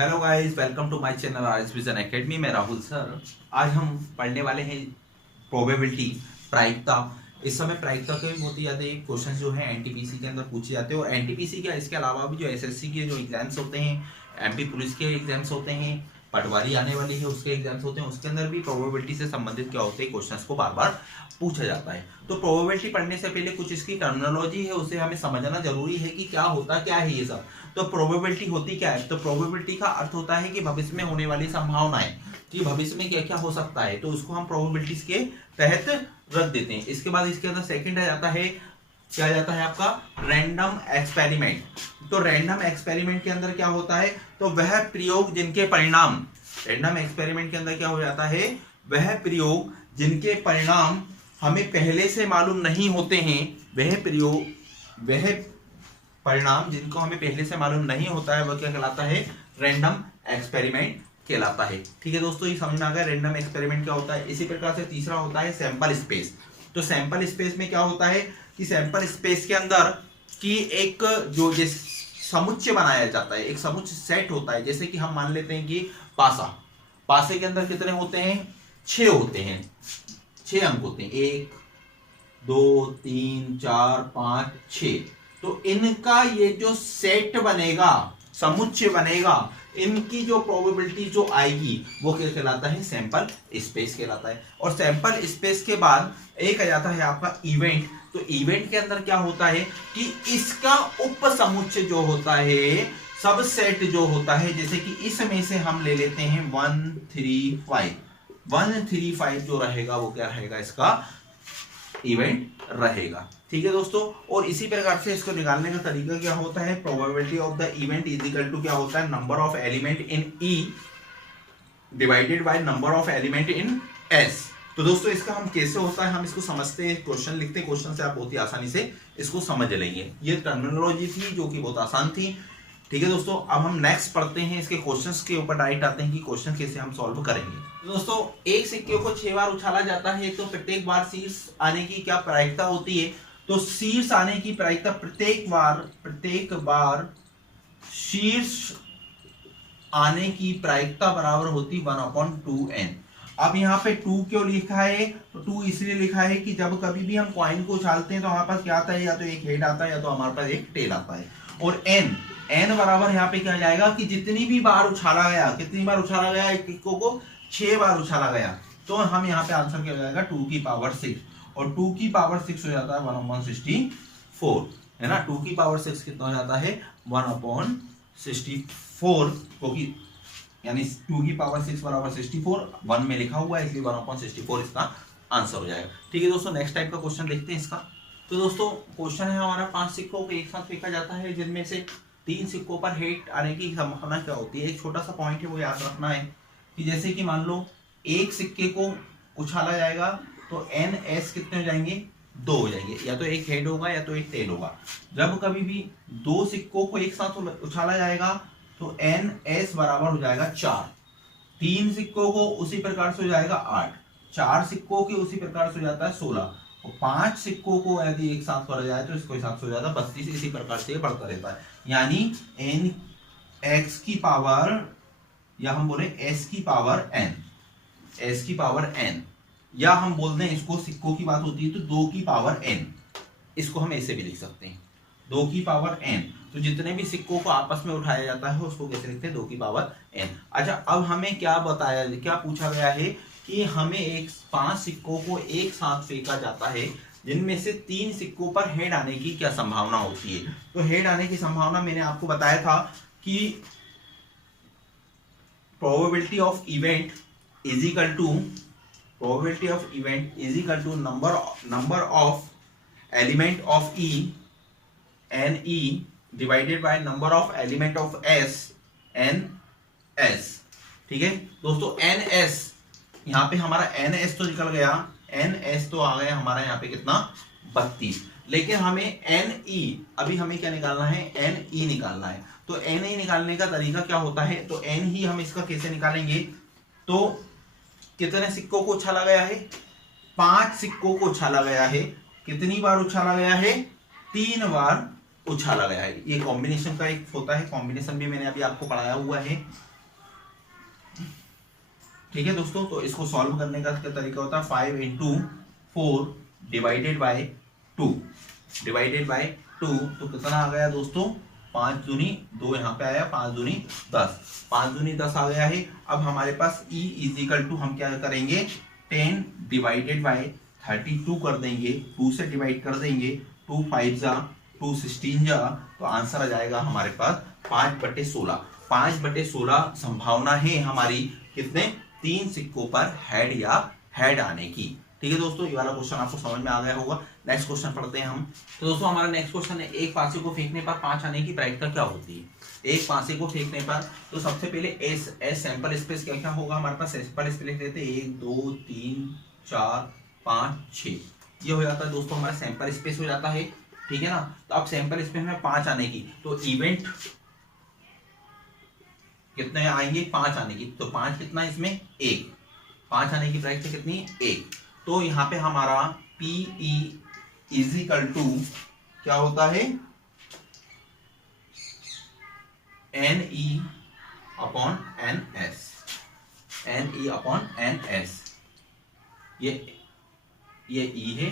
Hello guys, welcome to my channel RS vision academy में Rahul sir. आज हम पढ़ने वाले हैं प्रोबेबिलिटी, प्रायिकता। इस समय प्रायिकता के बहुत ही ज्यादा क्वेश्चन जो है एनटीपीसी के अंदर पूछे जाते हैं। और एनटीपीसी क्या, इसके अलावा भी जो एसएससी के जो एग्जाम्स होते हैं, एमपी पुलिस के एग्जाम्स होते हैं, पटवारी आने वाली है उसके एग्जाम्स होते हैं, उसके अंदर भी प्रोबेबिलिटी से संबंधित क्या होते हैं क्वेश्चंस को बार बार पूछा जाता है। तो प्रोबेबिलिटी पढ़ने से पहले कुछ इसकी टर्मिनोलॉजी है, उसे हमें समझना जरूरी है कि क्या होता क्या है ये सब। तो प्रोबेबिलिटी होती क्या है? तो प्रोबेबिलिटी का अर्थ होता है कि भविष्य में होने वाली संभावनाएं, कि भविष्य में क्या क्या हो सकता है, तो उसको हम प्रोबेबिलिटीज के तहत रख देते हैं। इसके बाद इसके अंदर सेकंड आ जाता है, क्या आ जाता है आपका रैंडम एक्सपेरिमेंट। तो रैंडम एक्सपेरिमेंट के अंदर क्या होता है? तो वह प्रयोग जिनके परिणाम, रैंडम एक्सपेरिमेंट के अंदर क्या हो जाता है? वह प्रयोग जिनके परिणाम हमें पहले से मालूम नहीं होते हैं, वह परिणाम जिनको हमें पहले से मालूम नहीं होता है, वह क्या कहलाता है? रैंडम एक्सपेरिमेंट कहलाता है। ठीक है दोस्तों, ये समझ में आ गया रैंडम एक्सपेरिमेंट क्या होता है। इसी प्रकार से तीसरा होता है सैंपल स्पेस। तो सैंपल स्पेस में क्या होता है कि सैंपल स्पेस के अंदर की एक जो समुच्चय बनाया जाता है, एक समुच्चय सेट होता है। जैसे कि हम मान लेते हैं कि पासे के अंदर कितने होते हैं? 6 होते हैं, 6 अंक होते हैं, 1 2 3 4 5 6। तो इनका ये जो सेट बनेगा, समुच्चय बनेगा, इनकी जो प्रोबेबिलिटी जो आएगी वो क्या कहलाता है? सैंपल स्पेस कहलाता है। और सैंपल स्पेस के बाद एक आ जाता है आपका इवेंट। तो इवेंट के अंदर क्या होता है कि इसका उप समुच्चय जो होता है, सबसेट जो होता है, जैसे कि इसमें से हम ले लेते हैं 135 जो रहेगा वो क्या रहेगा? इसका इवेंट रहेगा। ठीक है दोस्तों, और इसी प्रकार से इसको निकालने का तरीका क्या होता है? Probability of the event is equal to क्या होता है? Number of element in E divided by number of element in S. तो दोस्तों इसका हम कैसे होता है, हम इसको समझते हैं, क्वेश्चन लिखते हैं, क्वेश्चन से आप बहुत ही आसानी से इसको समझ लेंगे। ये टर्मिनोलॉजी थी जो कि बहुत आसान थी। ठीक है दोस्तों, अब हम नेक्स्ट पढ़ते हैं, इसके क्वेश्चंस के ऊपर डायरेक्ट आते हैं कि क्वेश्चन कैसे हम सॉल्व करेंगे। तो दोस्तों एक सिक्के को 6 बार उछाला जाता है, तो प्रत्येक बार शीर्ष आने की क्या प्रायिकता होती है? तो शीर्ष आने की प्रायिकता प्रत्येक बार शीर्ष आने की प्रायिकता बराबर होती 1/2n। अब यहाँ पे 2 क्यों लिखा है? तो 2 इसलिए लिखा है कि जब कभी भी हम कॉइन को उछालते हैं तो हमारे पास क्या आता है? या तो एक हेड आता है या तो हमारे पास एक टेल आता है। और n बराबर यहाँ पे क्या जाएगा कि जितनी भी बार उछाला गया, कितनी बार उछाला गया? एक सिक्कों को 6 बार उछाला गया, तो हम यहाँ पे आंसर क्या हो जाएगा? 2 की पावर 6। और 2 की पावर 6 हो जाता है 1/64, है ना। 2 की पावर 6 कितना हो जाता है? 1/64, क्योंकि यानी 2 की पावर 6 बराबर 64, 1 में लिखा हुआ है, इसलिए 1/64 इसका आंसर हो जाएगा। ठीक है दोस्तों, नेक्स्ट टाइप का क्वेश्चन देखते हैं इसका। तो दोस्तों क्वेश्चन है हमारा, 5 सिक्कों को एक साथ फेंका जाता है, जिनमें से 3 सिक्कों पर हेड आने की संभावना क्या होती है? एक छोटा सा पॉइंट है वो याद रखना है कि जैसे कि मान लो एक सिक्के को उछाला जाएगा तो एन एस कितने हो जाएंगे? 2 हो जाएंगे, या तो एक हेड होगा या तो एक टेल होगा। जब कभी भी 2 सिक्कों को एक साथ उछाला जाएगा तो एन एस बराबर हो जाएगा 4। 3 सिक्कों को उसी प्रकार से हो जाएगा 8, 4 सिक्कों के उसी प्रकार से हो जाता है 16, और 5 सिक्कों को यदि एक साथ पढ़ा जाए तो इसको हिसाब से हो जाता है 32। इसी प्रकार से बढ़ता रहता है, यानी एन एक्स की पावर, या हम बोले एस की पावर एन, या हम बोलते हैं इसको, सिक्कों की बात होती है तो 2 की पावर n। इसको हम ऐसे भी लिख सकते हैं, 2 की पावर n। तो जितने भी सिक्कों को आपस में उठाया जाता है उसको कैसे लिखते हैं? 2 की पावर n। अच्छा, अब हमें क्या पूछा गया है कि हमें 5 सिक्कों को एक साथ फेंका जाता है, जिनमें से 3 सिक्कों पर हेड आने की क्या संभावना होती है? तो हेड आने की संभावना मैंने आपको बताया था कि probability of event is equal to number of element of E N E divided by number of element of S N S. ठीक है दोस्तों, एन एस, यहाँ पे हमारा एन एस तो निकल गया, एन एस तो आ गया हमारा यहाँ पे कितना? 32। लेकिन हमें एन ई, अभी हमें क्या निकालना है? एन ई निकालना है। तो एन ई निकालने का तरीका क्या होता है? तो एन ही हम इसका कैसे निकालेंगे? तो कितने सिक्कों को उछाला गया है? 5 सिक्कों को उछाला गया है। कितनी बार उछाला गया है? 3 बार उछाला गया है। ये कॉम्बिनेशन का एक होता है, कॉम्बिनेशन भी मैंने अभी आपको पढ़ाया हुआ है। ठीक है दोस्तों, तो इसको सॉल्व करने का क्या तरीका होता है, 5 into 4 divided by 2 divided by 2, तो कितना आ गया दोस्तों, 5 दूनी 2 यहाँ पे आया, 5 दूनी 10, 5 दूनी 10 आ गया है। अब हमारे पास e इज इक्वल टू हम क्या करेंगे, 10 डिवाइडेड बाय 32 कर देंगे, 2 से डिवाइड कर देंगे, 2 5 जा 2 16 जा, तो आंसर आ जाएगा हमारे पास 5/16। 5/16 संभावना है हमारी कितने, 3 सिक्कों पर हेड या हेड आने की। ठीक है दोस्तों, ये वाला क्वेश्चन आपको समझ में आ गया होगा। नेक्स्ट क्वेश्चन पढ़ते हैं हम। तो दोस्तों हमारा नेक्स्ट क्वेश्चन है, एक पासे को फेंकने पर 5 आने की प्रायिकता क्या होती है। एक पासे को फेंकने पर, तो सबसे पहले एस सैंपल स्पेस क्या क्या होगा हमारे पास, सैंपल स्पेस लिख लेते हैं 1 2 3 4 5 6, ये हो जाता है दोस्तों हमारा सैंपल स्पेस हो जाता है। ठीक है ना, तो अब सैंपल स्पेस में 5 आने की, तो इवेंट कितने आएंगे, 5 आने की, तो 5 कितना है इसमें 1, 5 आने की प्रायिकता कितनी है 1। तो यहाँ पे हमारा PE इज इक्वल टू क्या होता है, NE upon NS, NE upon NS, ये E है,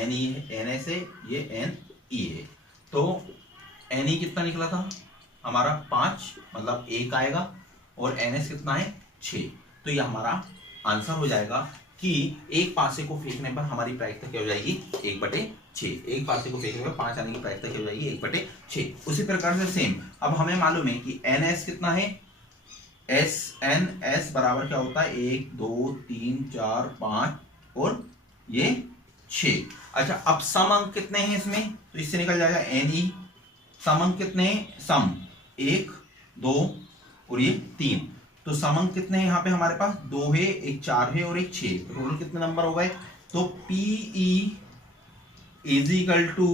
NE है, NS है, ये NE है। तो NE कितना निकला था हमारा 5, मतलब 1 आएगा, और NS कितना है 6। तो ये हमारा आंसर हो जाएगा कि एक पासे को फेंकने पर हमारी प्रायिकता क्या हो जाएगी, 1/6। एक पासे को फेंकने पर 5 आने की प्रायिकता क्या हो जाएगी, 1/6। उसी प्रकार से सेम, अब हमें मालूम है कि NS कितना है, NS बराबर क्या होता है, 1 2 3 4 5 और ये 6। अच्छा, अब सम अंक कितने हैं इसमें, तो इससे निकल जाएगा NE, सम अंक कितने हैं, सम 1 2 और ये 3, तो समंक कितने हैं यहाँ पे हमारे पास, 2 है, एक 4 है और एक 6, तो टोटल कितने नंबर हो गए। तो PE is equal to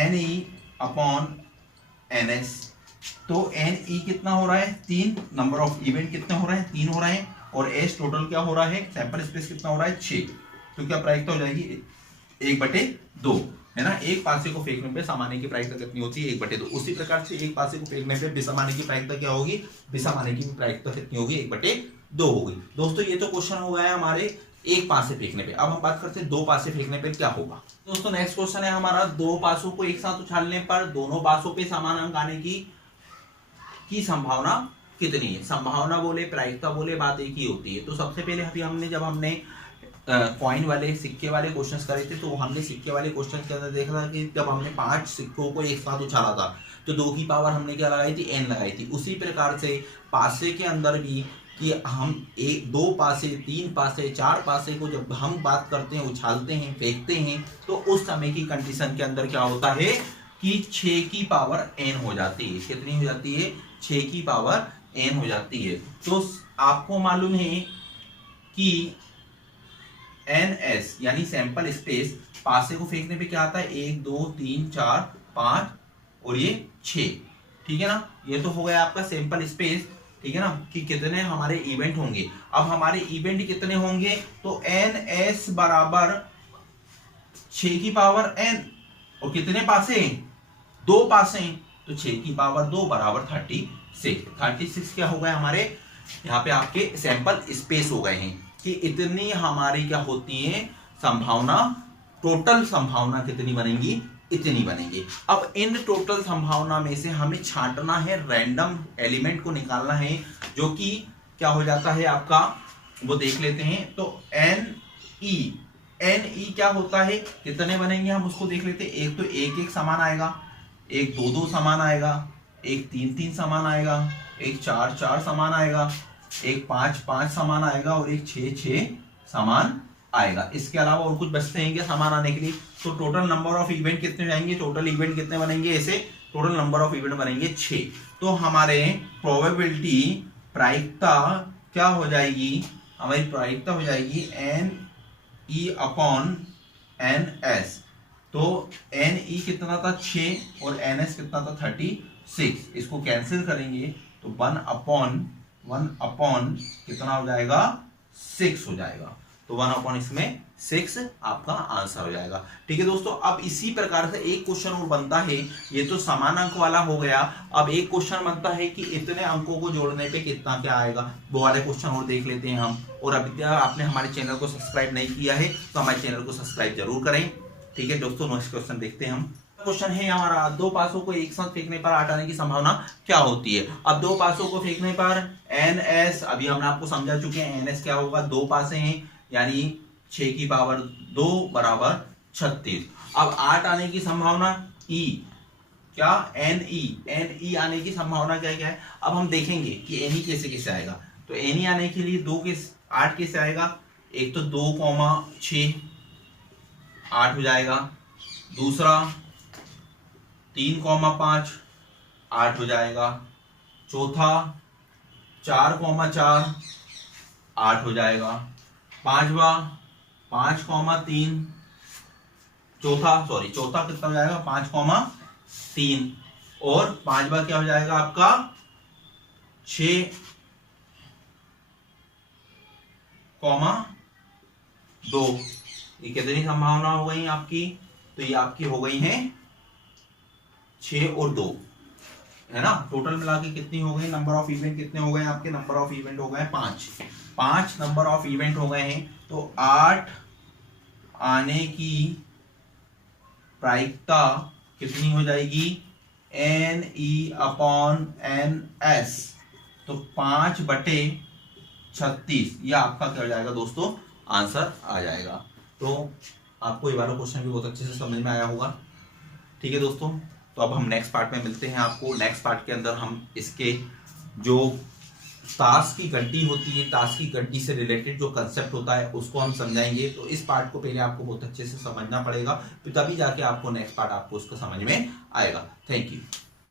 NE upon NS, तो NE कितना हो रहा है 3, नंबर ऑफ इवेंट कितने हो रहे हैं 3 हो रहे हैं, और S टोटल क्या हो रहा है, सैंपल स्पेस कितना हो रहा है 6, तो क्या प्रायिकता हो जाएगी 1/2, है ना। एक पासे को फेंकने पे सम आने की प्रायिकता कितनी होती है, 1/2। उसी प्रकार से एक पासे को फेंकने पे विषम आने की प्रायिकता क्या होगी, विषम आने की प्रायिकता कितनी होगी, 1/2 होगी। दोस्तों ये तो क्वेश्चन हो गया है हमारे एक पासे फेंकने पे। अब हम बात करते हैं 2 पासे फेंकने पे क्या होगा। दोस्तों नेक्स्ट क्वेश्चन है हमारा, 2 पासों को एक साथ उछालने पर दोनों पासों पे समान अंक आने की संभावना कितनी है। संभावना बोले प्रायिकता बोले, बात एक ही होती है। तो सबसे पहले अभी हमने जब हमने कॉइन वाले सिक्के वाले क्वेश्चंस करे थे, तो हमने सिक्के वाले क्वेश्चन के अंदर देखा था कि जब हमने 5 सिक्कों को एक साथ उछाला था तो 2 की पावर हमने क्या लगाई थी, n लगाई थी। उसी प्रकार से पासे के अंदर भी कि हम 1 2 पासे 3 पासे 4 पासे को जब हम बात करते हैं, उछालते हैं, फेंकते हैं, तो उस समय की कंडीशन के अंदर क्या होता है कि 6 की पावर n हो जाती है। कितनी हो जाती है, 6 की पावर n हो जाती है। तो आपको मालूम है कि NS यानी सैंपल स्पेस पासे को फेंकने पे क्या आता है, 1 2 3 4 5 और ये 6, ठीक है ना। ये तो हो गया आपका सैंपल स्पेस, ठीक है ना, कि कितने हमारे इवेंट होंगे। अब हमारे इवेंट कितने होंगे, तो NS बराबर 6 की पावर n, और कितने पासे, 2 पासे, तो 6 की पावर 2 बराबर 36 क्या हो गए हमारे यहाँ पे आपके सैंपल स्पेस हो गए हैं, कि इतनी हमारी क्या होती है संभावना, टोटल संभावना कितनी बनेगी, इतनी बनेगी। अब इन टोटल संभावना में से हमें छांटना है, रैंडम एलिमेंट को निकालना है, जो कि क्या हो जाता है आपका, वो देख लेते हैं। तो NE क्या होता है, कितने बनेंगे हम उसको देख लेते हैं। एक तो 1 1 समान आएगा, एक 2 2 समान आएगा, एक 3 3 समान आएगा, एक 4 4 समान आएगा, एक 5 5 समान आएगा, और एक 6 6 समान आएगा। इसके अलावा और कुछ बचते हैं क्या समान आने के लिए। तो टोटल नंबर ऑफ इवेंट कितने हो जाएंगे, टोटल इवेंट कितने बनेंगे, ऐसे टोटल नंबर ऑफ इवेंट बनेंगे 6। तो हमारे प्रोबेबिलिटी प्रायिकता क्या हो जाएगी, हमारी प्रायिकता हो जाएगी NE अपॉन NS। तो NE कितना था 6 और NS कितना था 36, इसको कैंसिल करेंगे तो 1 अपॉन कितना हो जाएगा 6 हो जाएगा। तो 1 इसमें 6 आपका आंसर हो जाएगा। ठीक है दोस्तों, अब इसी प्रकार से एक क्वेश्चन और बनता है, ये तो समान अंक वाला हो गया। अब एक क्वेश्चन बनता है कि इतने अंकों को जोड़ने पे कितना क्या आएगा, वो वाले क्वेश्चन और देख लेते हैं हम। और अभी तक आपने हमारे चैनल को सब्सक्राइब नहीं किया है तो हमारे चैनल को सब्सक्राइब जरूर करें। ठीक है दोस्तों, नेक्स्ट क्वेश्चन देखते हैं हम। क्वेश्चन है हमारा, 2 पासों को एक साथ फेंकने पर 8 आने की संभावना क्या होती है। अब 2 पासों को फेंकने पर NS, अभी हमने आपको समझा चुके हैं NS क्या होगा, 2 पासे हैं यानी 6 की पावर 2 बराबर 36। अब 8 आने की संभावना E, क्या NE आने की संभावना क्या क्या है। अब हम देखेंगे कि NE कैसे कैसे आएगा। तो NE आने के लिए 8 कैसे आएगा, एक तो 2,6 8 हो जाएगा, दूसरा 3,5 8 हो जाएगा, चौथा 4,4 8 हो जाएगा, पांचवा 5,3 चौथा कितना हो जाएगा 5,3, और पांचवा क्या हो जाएगा आपका 6,2। ये कितनी संभावना हो गई आपकी, तो ये आपकी हो गई है 6 और 2, है ना। टोटल मिला के कितनी हो गई, नंबर ऑफ इवेंट कितने हो गए आपके, नंबर ऑफ इवेंट हो गए 5 नंबर ऑफ इवेंट हो गए हैं। तो 8 आने की प्रायिकता कितनी हो जाएगी, NE/NS, तो 5/36, ये आपका क्या हो जाएगा दोस्तों, आंसर आ जाएगा। तो आपको ये वाला क्वेश्चन भी बहुत अच्छे से समझ में आया होगा। ठीक है दोस्तों, तो अब हम नेक्स्ट पार्ट में मिलते हैं आपको। नेक्स्ट पार्ट के अंदर हम इसके जो ताश की घंटी होती है, ताश की घंटी से रिलेटेड जो कंसेप्ट होता है उसको हम समझाएंगे। तो इस पार्ट को पहले आपको बहुत अच्छे से समझना पड़ेगा, फिर तभी जाके आपको नेक्स्ट पार्ट आपको उसको समझ में आएगा। Thank you.